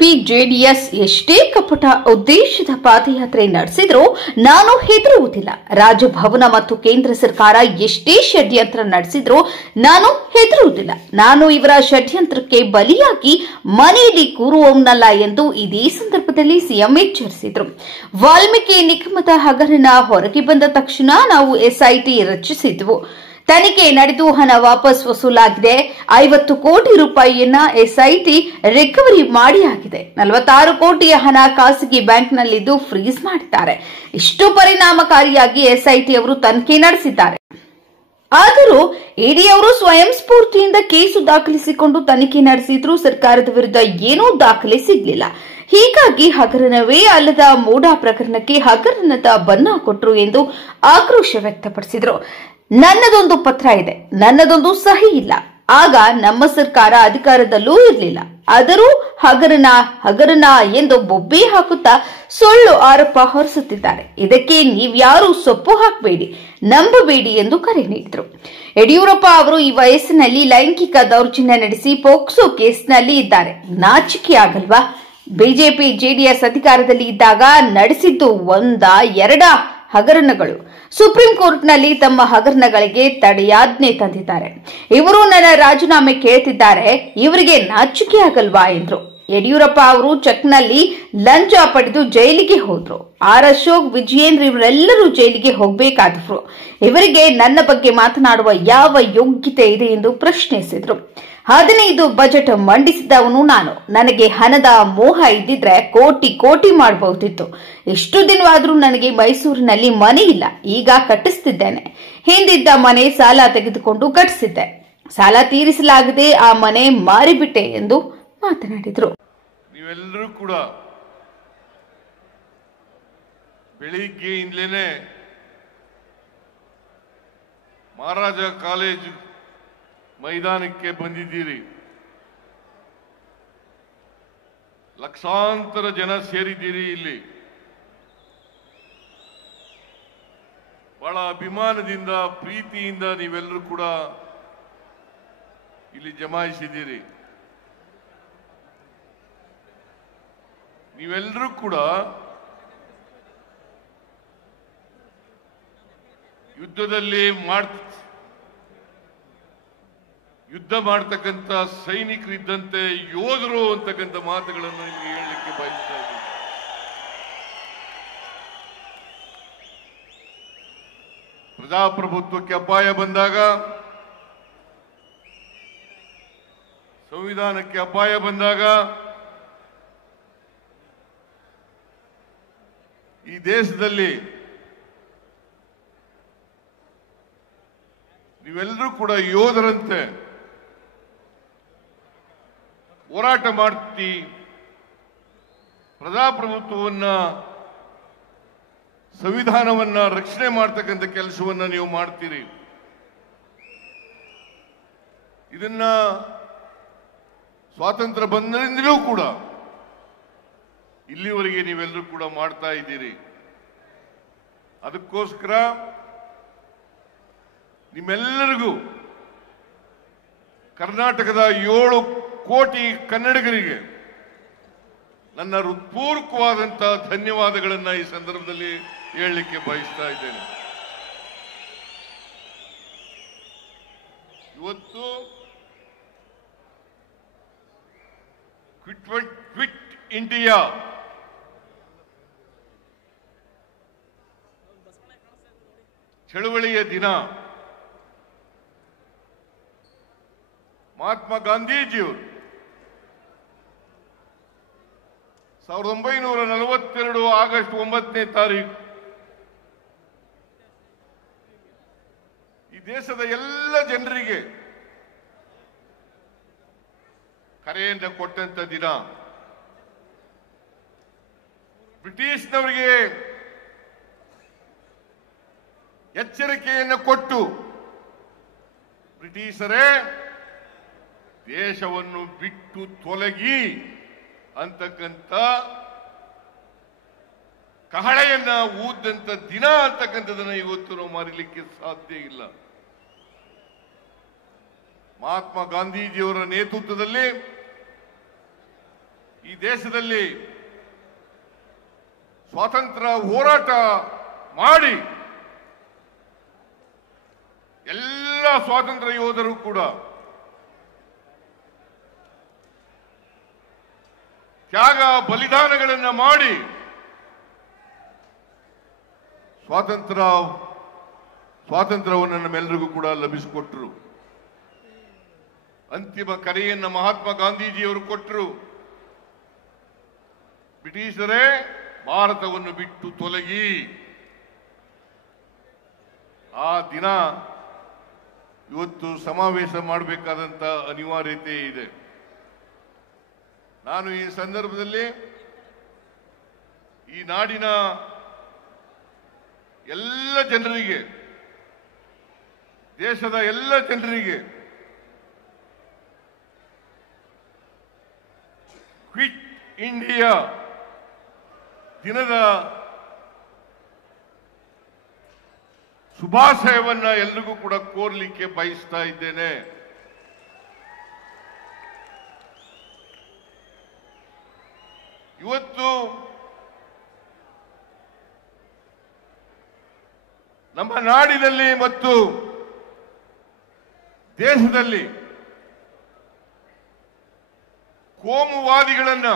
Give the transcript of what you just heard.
BJP JDS ಎಷ್ಟೇ ಕಪಟ ಉದ್ದೇಶದ ಪಾದಯಾತ್ರೆ ನಡೆಸಿದರೂ ನಾನು ಹೆದರುವುದಿಲ್ಲ. ರಾಜಭವನ ಮತ್ತು ಕೇಂದ್ರ ಸರ್ಕಾರ ಎಷ್ಟೇ ಷಡ್ಯಂತ್ರ ನಡೆಸಿದರೂ ನಾನು ಹೆದರುವುದಿಲ್ಲ. ನಾನು ಇವರ ಷಡ್ಯಂತ್ರಕ್ಕೆ ಬಲಿಯಾಗಿ ಮನೆಯಲ್ಲಿ ಕೂರುವವನಲ್ಲ ಎಂದು ಇದೇ ಸಂದರ್ಭದಲ್ಲಿ ಸಿಎಂ ಎಚ್ಚರಿಸಿದರು. ವಾಲ್ಮೀಕಿ ನಿಗಮದ ಹಗರಣ ಹೊರಗೆ ಬಂದ ತಕ್ಷಣ ನಾವು ಎಸ್ಐಟಿ ರಚಿಸಿದ್ವು. ತನಿಖೆ ನಡೆದು ಹಣ ವಾಪಸ್ ವಸೂಲಾಗಿದೆ. 50 ಕೋಟಿ ರೂಪಾಯಿಯನ್ನ ಎಸ್ಐಟಿ ರಿಕವರಿ ಮಾಡಿ ಆಗಿದೆ. 46 ಕೋಟಿಯ ಹಣ ಖಾಸಗಿ ಬ್ಯಾಂಕ್ನಲ್ಲಿದ್ದು ಫ್ರೀಸ್ ಮಾಡಿದ್ದಾರೆ. ಇಷ್ಟು ಪರಿಣಾಮಕಾರಿಯಾಗಿ ಎಸ್ಐಟಿ ಅವರು ತನಿಖೆ ನಡೆಸಿದ್ದಾರೆ. ಆದರೂ ಇಡಿ ಅವರು ಸ್ವಯಂ ಸ್ಫೂರ್ತಿಯಿಂದ ಕೇಸು ದಾಖಲಿಸಿಕೊಂಡು ತನಿಖೆ ನಡೆಸಿದ್ರು. ಸರ್ಕಾರದ ವಿರುದ್ಧ ಏನೂ ದಾಖಲೆ ಸಿಗಲಿಲ್ಲ. ಹೀಗಾಗಿ ಹಗರಣವೇ ಅಲ್ಲದ ಮೋಡಾ ಪ್ರಕರಣಕ್ಕೆ ಹಗರಣದ ಬಣ್ಣ ಕೊಟ್ಟರು ಎಂದು ಆಕ್ರೋಶ ವ್ಯಕ್ತಪಡಿಸಿದರು. ನನ್ನದೊಂದು ಪತ್ರ ಇದೆ, ನನ್ನದೊಂದು ಸಹಿ ಇಲ್ಲ. ಆಗ ನಮ್ಮ ಸರ್ಕಾರ ಅಧಿಕಾರದಲ್ಲೂ ಇರಲಿಲ್ಲ. ಆದರೂ ಹಗರಣ ಎಂದು ಬೊಬ್ಬೆ ಹಾಕುತ್ತಾ ಸುಳ್ಳು ಆರೋಪ ಹೊರಿಸುತ್ತಿದ್ದಾರೆ. ಇದಕ್ಕೆ ನೀವ್ಯಾರೂ ಸೊಪ್ಪು ಹಾಕಬೇಡಿ, ನಂಬಬೇಡಿ ಎಂದು ಕರೆ ನೀಡಿದರು. ಯಡಿಯೂರಪ್ಪ ಅವರು ಈ ವಯಸ್ಸಿನಲ್ಲಿ ಲೈಂಗಿಕ ದೌರ್ಜನ್ಯ ನಡೆಸಿ ಪೋಕ್ಸೋ ಕೇಸ್ನಲ್ಲಿ ಇದ್ದಾರೆ. ನಾಚಿಕೆ ಆಗಲ್ವಾ? ಬಿಜೆಪಿ ಜೆಡಿಎಸ್ ಅಧಿಕಾರದಲ್ಲಿ ಇದ್ದಾಗ ನಡೆಸಿದ್ದು ಎರಡ ಹಗರಣಗಳು. ಸುಪ್ರೀಂ ಕೋರ್ಟ್ನಲ್ಲಿ ತಮ್ಮ ಹಗರಣಗಳಿಗೆ ತಡೆಯಾಜ್ಞೆ ತಂದಿದ್ದಾರೆ. ಇವರು ನನ್ನ ರಾಜೀನಾಮೆ ಕೇಳ್ತಿದ್ದಾರೆ. ಇವರಿಗೆ ನಾಚಿಕೆ ಆಗಲ್ವಾ ಎಂದ್ರು. ಯಡಿಯೂರಪ್ಪ ಅವರು ಚೆಕ್ನಲ್ಲಿ ಲಂಚ ಪಡೆದು ಜೈಲಿಗೆ ಹೋದ್ರು. ಆರ್ ಅಶೋಕ್, ವಿಜಯೇಂದ್ರ ಇವರೆಲ್ಲರೂ ಜೈಲಿಗೆ ಹೋಗಬೇಕಾದವರು. ಇವರಿಗೆ ನನ್ನ ಬಗ್ಗೆ ಮಾತನಾಡುವ ಯಾವ ಯೋಗ್ಯತೆ ಇದೆ ಎಂದು ಪ್ರಶ್ನಿಸಿದ್ರು. 15 ಬಜೆಟ್ ಮಂಡಿಸಿದವನು ನಾನು. ನನಗೆ ಹಣದ ಮೋಹ ಇದ್ದಿದ್ರೆ ಕೋಟಿ ಮಾಡಬಹುದಿತ್ತು. ಇಷ್ಟು ದಿನವಾದರೂ ನನಗೆ ಮೈಸೂರಿನಲ್ಲಿ ಮನೆ ಇಲ್ಲ. ಈಗ ಕಟ್ಟಿಸ್ತಿದ್ದೇನೆ. ಹಿಂದಿದ್ದ ಮನೆ ಸಾಲ ತೆಗೆದುಕೊಂಡು ಕಟ್ಟಿಸಿದ್ದೆ. ಸಾಲ ತೀರಿಸಲಾಗದೆ ಆ ಮನೆ ಮಾರಿಬಿಟ್ಟೆ ಎಂದು ಮಾತನಾಡಿದರು. ನೀವೆಲ್ಲರೂ ಕೂಡ ಬೆಳಿಗ್ಗೆಯಿಂದಲೇ ಮಹಾರಾಜ ಕಾಲೇಜು ಮೈದಾನಕ್ಕೆ ಬಂದಿದ್ದೀರಿ. ಲಕ್ಷಾಂತರ ಜನ ಸೇರಿದ್ದೀರಿ. ಇಲ್ಲಿ ಬಹಳ ಅಭಿಮಾನದಿಂದ, ಪ್ರೀತಿಯಿಂದ ನೀವೆಲ್ಲರೂ ಕೂಡ ಇಲ್ಲಿ ಜಮಾಯಿಸಿದ್ದೀರಿ. ನೀವೆಲ್ಲರೂ ಕೂಡ ಯುದ್ಧದಲ್ಲಿ ಯುದ್ಧ ಮಾಡ್ತಕ್ಕಂಥ ಸೈನಿಕರಿದ್ದಂತೆ ಯೋಧರು ಅಂತಕ್ಕಂಥ ಮಾತುಗಳನ್ನು ನಿಮಗೆ ಹೇಳಲಿಕ್ಕೆ ಬಯಸ್ತಾ ಇದ್ದೀನಿ. ಪ್ರಜಾಪ್ರಭುತ್ವಕ್ಕೆ ಅಪಾಯ ಬಂದಾಗ, ಸಂವಿಧಾನಕ್ಕೆ ಅಪಾಯ ಬಂದಾಗ ಈ ದೇಶದಲ್ಲಿ ನೀವೆಲ್ಲರೂ ಕೂಡ ಯೋಧರಂತೆ ಹೋರಾಟ ಮಾಡ್ತಿ, ಪ್ರಜಾಪ್ರಭುತ್ವವನ್ನ, ಸಂವಿಧಾನವನ್ನ ರಕ್ಷಣೆ ಮಾಡ್ತಕ್ಕಂಥ ಕೆಲಸವನ್ನ ನೀವು ಮಾಡ್ತೀರಿ. ಇದನ್ನ ಸ್ವಾತಂತ್ರ್ಯ ಬಂದರಿಂದಲೂ ಕೂಡ ಇಲ್ಲಿವರೆಗೆ ನೀವೆಲ್ಲರೂ ಕೂಡ ಮಾಡ್ತಾ ಇದ್ದೀರಿ. ಅದಕ್ಕೋಸ್ಕರ ನಿಮ್ಮೆಲ್ಲರಿಗೂ, ಕರ್ನಾಟಕದ 7 ಕೋಟಿ ಕನ್ನಡಿಗರಿಗೆ ನನ್ನ ಹೃತ್ಪೂರ್ವಕವಾದಂತಹ ಧನ್ಯವಾದಗಳನ್ನು ಈ ಸಂದರ್ಭದಲ್ಲಿ ಹೇಳಲಿಕ್ಕೆ ಬಯಸ್ತಾ ಇದ್ದೇನೆ. ಇವತ್ತು ಕ್ವಿಟ್ ಇಂಡಿಯಾ ಚಳವಳಿಯ ದಿನ. ಮಹಾತ್ಮ ಗಾಂಧೀಜಿಯವರು 1942 ಆಗಸ್ಟ್ 9ನೇ ತಾರೀಕು ಈ ದೇಶದ ಎಲ್ಲ ಜನರಿಗೆ ಕರೆಯಿಂದ ಕೊಟ್ಟಂತ ದಿನ. ಬ್ರಿಟಿಷ್ನವರಿಗೆ ಎಚ್ಚರಿಕೆಯನ್ನು ಕೊಟ್ಟು, ಬ್ರಿಟಿಷರೇ ದೇಶವನ್ನು ಬಿಟ್ಟು ತೊಲಗಿ ಅಂತಕ್ಕಂಥ ಕಹಳೆಯನ್ನ ಊದಂತ ದಿನ ಅಂತಕ್ಕಂಥದನ್ನ ಇವತ್ತು ನಾವು ಮರೀಲಿಕ್ಕೆ ಸಾಧ್ಯ ಇಲ್ಲ. ಮಹಾತ್ಮ ಗಾಂಧೀಜಿಯವರ ನೇತೃತ್ವದಲ್ಲಿ ಈ ಈ ದೇಶದಲ್ಲಿ ಸ್ವಾತಂತ್ರ್ಯ ಹೋರಾಟ ಮಾಡಿ ಎಲ್ಲ ಸ್ವಾತಂತ್ರ್ಯ ಯೋಧರು ಕೂಡ ತ್ಯಾಗ ಬಲಿದಾನಗಳನ್ನು ಮಾಡಿ ಸ್ವಾತಂತ್ರ್ಯವನ್ನು ನಮ್ಮೆಲ್ಲರಿಗೂ ಕೂಡ ಲಭಿಸಿಕೊಟ್ರು. ಅಂತಿಮ ಕರೆಯನ್ನು ಮಹಾತ್ಮ ಗಾಂಧೀಜಿಯವರು ಕೊಟ್ಟರು. ಬ್ರಿಟಿಷರೇ ಭಾರತವನ್ನು ಬಿಟ್ಟು ತೊಲಗಿ. ಆ ದಿನ ಇವತ್ತು ಸಮಾವೇಶ ಮಾಡಬೇಕಾದಂತ ಅನಿವಾರ್ಯತೆ ಇದೆ. ನಾನು ಈ ಸಂದರ್ಭದಲ್ಲಿ ಈ ನಾಡಿನ ಎಲ್ಲ ಜನರಿಗೆ, ದೇಶದ ಎಲ್ಲ ಜನರಿಗೆ ಕ್ವಿಟ್ ಇಂಡಿಯಾ ದಿನದ ಶುಭಾಶಯವನ್ನ ಎಲ್ರಿಗೂ ಕೂಡ ಕೋರ್ಲಿಕ್ಕೆ ಬಯಸ್ತಾ ಇದ್ದೇನೆ. ಇವತ್ತು ನಮ್ಮ ನಾಡಿನಲ್ಲಿ ಮತ್ತು ದೇಶದಲ್ಲಿ ಕೋಮುವಾದಿಗಳನ್ನ